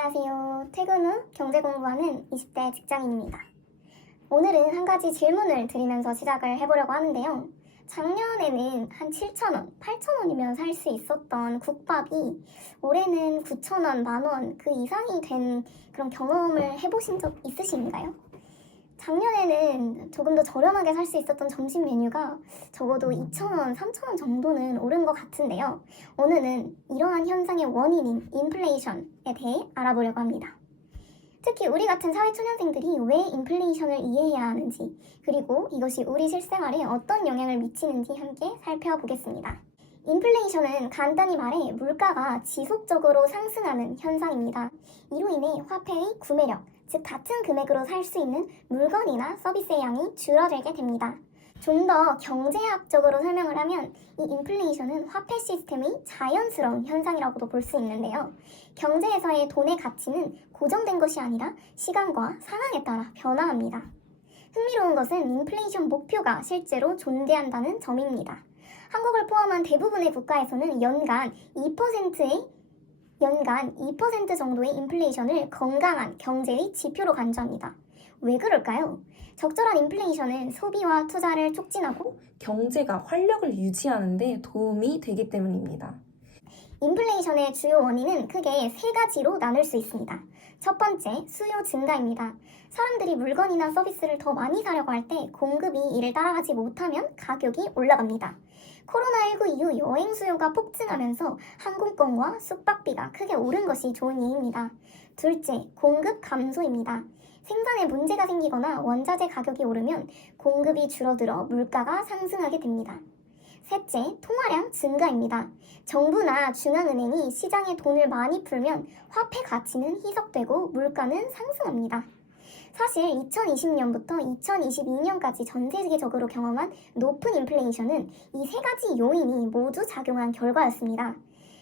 안녕하세요. 퇴근 후 경제 공부하는 20대 직장인입니다. 오늘은 한 가지 질문을 드리면서 시작을 해보려고 하는데요. 작년에는 한 7,000원, 8,000원이면 살 수 있었던 국밥이 올해는 9,000원, 만원 그 이상이 된 그런 경험을 해보신 적 있으신가요? 작년에는 조금 더 저렴하게 살 수 있었던 점심 메뉴가 적어도 2,000원, 3,000원 정도는 오른 것 같은데요. 오늘은 이러한 현상의 원인인 인플레이션에 대해 알아보려고 합니다. 특히 우리 같은 사회초년생들이 왜 인플레이션을 이해해야 하는지, 그리고 이것이 우리 실생활에 어떤 영향을 미치는지 함께 살펴보겠습니다. 인플레이션은 간단히 말해 물가가 지속적으로 상승하는 현상입니다. 이로 인해 화폐의 구매력, 즉 같은 금액으로 살 수 있는 물건이나 서비스의 양이 줄어들게 됩니다. 좀 더 경제학적으로 설명을 하면 이 인플레이션은 화폐 시스템의 자연스러운 현상이라고도 볼 수 있는데요. 경제에서의 돈의 가치는 고정된 것이 아니라 시간과 상황에 따라 변화합니다. 흥미로운 것은 인플레이션 목표가 실제로 존재한다는 점입니다. 한국을 포함한 대부분의 국가에서는 연간 2% 정도의 인플레이션을 건강한 경제의 지표로 간주합니다. 왜 그럴까요? 적절한 인플레이션은 소비와 투자를 촉진하고 경제가 활력을 유지하는 데 도움이 되기 때문입니다. 인플레이션의 주요 원인은 크게 세 가지로 나눌 수 있습니다. 첫 번째, 수요 증가입니다. 사람들이 물건이나 서비스를 더 많이 사려고 할 때 공급이 이를 따라가지 못하면 가격이 올라갑니다. 코로나19 이후 여행 수요가 폭증하면서 항공권과 숙박비가 크게 오른 것이 좋은 예입니다. 둘째, 공급 감소입니다. 생산에 문제가 생기거나 원자재 가격이 오르면 공급이 줄어들어 물가가 상승하게 됩니다. 셋째, 통화량 증가입니다. 정부나 중앙은행이 시장에 돈을 많이 풀면 화폐 가치는 희석되고 물가는 상승합니다. 사실 2020년부터 2022년까지 전 세계적으로 경험한 높은 인플레이션은 이 세 가지 요인이 모두 작용한 결과였습니다.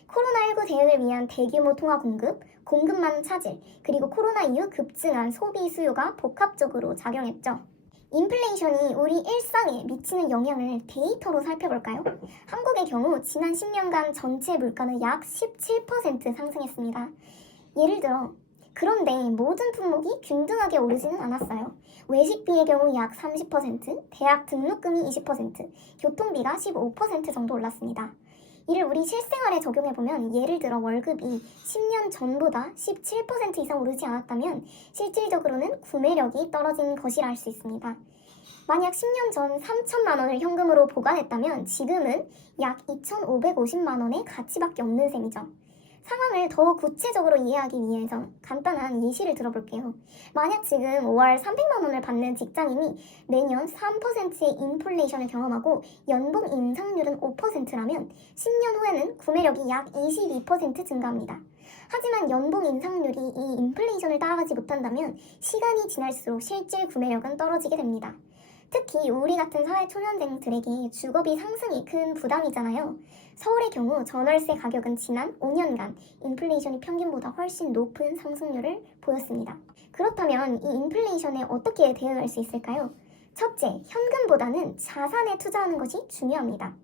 코로나19 대응을 위한 대규모 통화 공급, 공급망 차질, 그리고 코로나 이후 급증한 소비 수요가 복합적으로 작용했죠. 인플레이션이 우리 일상에 미치는 영향을 데이터로 살펴볼까요? 한국의 경우 지난 10년간 전체 물가는 약 17% 상승했습니다. 예를 들어 그런데 모든 품목이 균등하게 오르지는 않았어요. 외식비의 경우 약 30%, 대학 등록금이 20%, 교통비가 15% 정도 올랐습니다. 이를 우리 실생활에 적용해보면 예를 들어 월급이 10년 전보다 17% 이상 오르지 않았다면 실질적으로는 구매력이 떨어진 것이라 할 수 있습니다. 만약 10년 전 3천만 원을 현금으로 보관했다면 지금은 약 2,550만 원의 가치밖에 없는 셈이죠. 상황을 더 구체적으로 이해하기 위해서 간단한 예시를 들어볼게요. 만약 지금 5월 300만 원을 받는 직장인이 내년 3%의 인플레이션을 경험하고 연봉 인상률은 5%라면 10년 후에는 구매력이 약 22% 증가합니다. 하지만 연봉 인상률이 이 인플레이션을 따라가지 못한다면 시간이 지날수록 실질 구매력은 떨어지게 됩니다. 특히 우리 같은 사회초년생들에게 주거비 상승이 큰 부담이잖아요. 서울의 경우 전월세 가격은 지난 5년간 인플레이션이 평균보다 훨씬 높은 상승률을 보였습니다. 그렇다면 이 인플레이션에 어떻게 대응할 수 있을까요? 첫째, 현금보다는 자산에 투자하는 것이 중요합니다.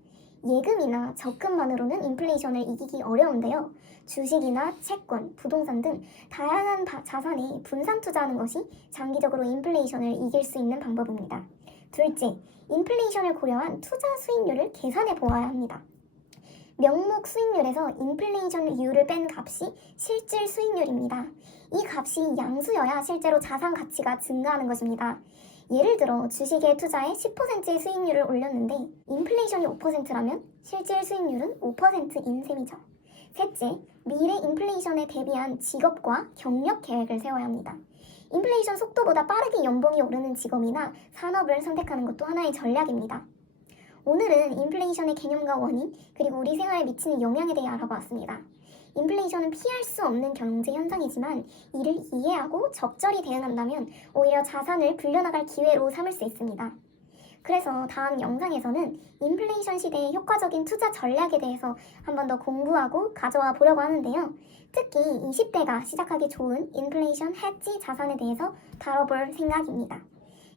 예금이나 적금만으로는 인플레이션을 이기기 어려운데요. 주식이나 채권, 부동산 등 다양한 자산에 분산 투자하는 것이 장기적으로 인플레이션을 이길 수 있는 방법입니다. 둘째, 인플레이션을 고려한 투자 수익률을 계산해 보아야 합니다. 명목 수익률에서 인플레이션 이율을 뺀 값이 실질 수익률입니다. 이 값이 양수여야 실제로 자산 가치가 증가하는 것입니다. 예를 들어 주식에 투자해 10%의 수익률을 올렸는데 인플레이션이 5%라면 실질 수익률은 5%인 셈이죠. 셋째, 미래 인플레이션에 대비한 직업과 경력 계획을 세워야 합니다. 인플레이션 속도보다 빠르게 연봉이 오르는 직업이나 산업을 선택하는 것도 하나의 전략입니다. 오늘은 인플레이션의 개념과 원인, 그리고 우리 생활에 미치는 영향에 대해 알아보았습니다. 인플레이션은 피할 수 없는 경제 현상이지만 이를 이해하고 적절히 대응한다면 오히려 자산을 불려나갈 기회로 삼을 수 있습니다. 그래서 다음 영상에서는 인플레이션 시대의 효과적인 투자 전략에 대해서 한 번 더 공부하고 가져와 보려고 하는데요. 특히 20대가 시작하기 좋은 인플레이션 해지 자산에 대해서 다뤄볼 생각입니다.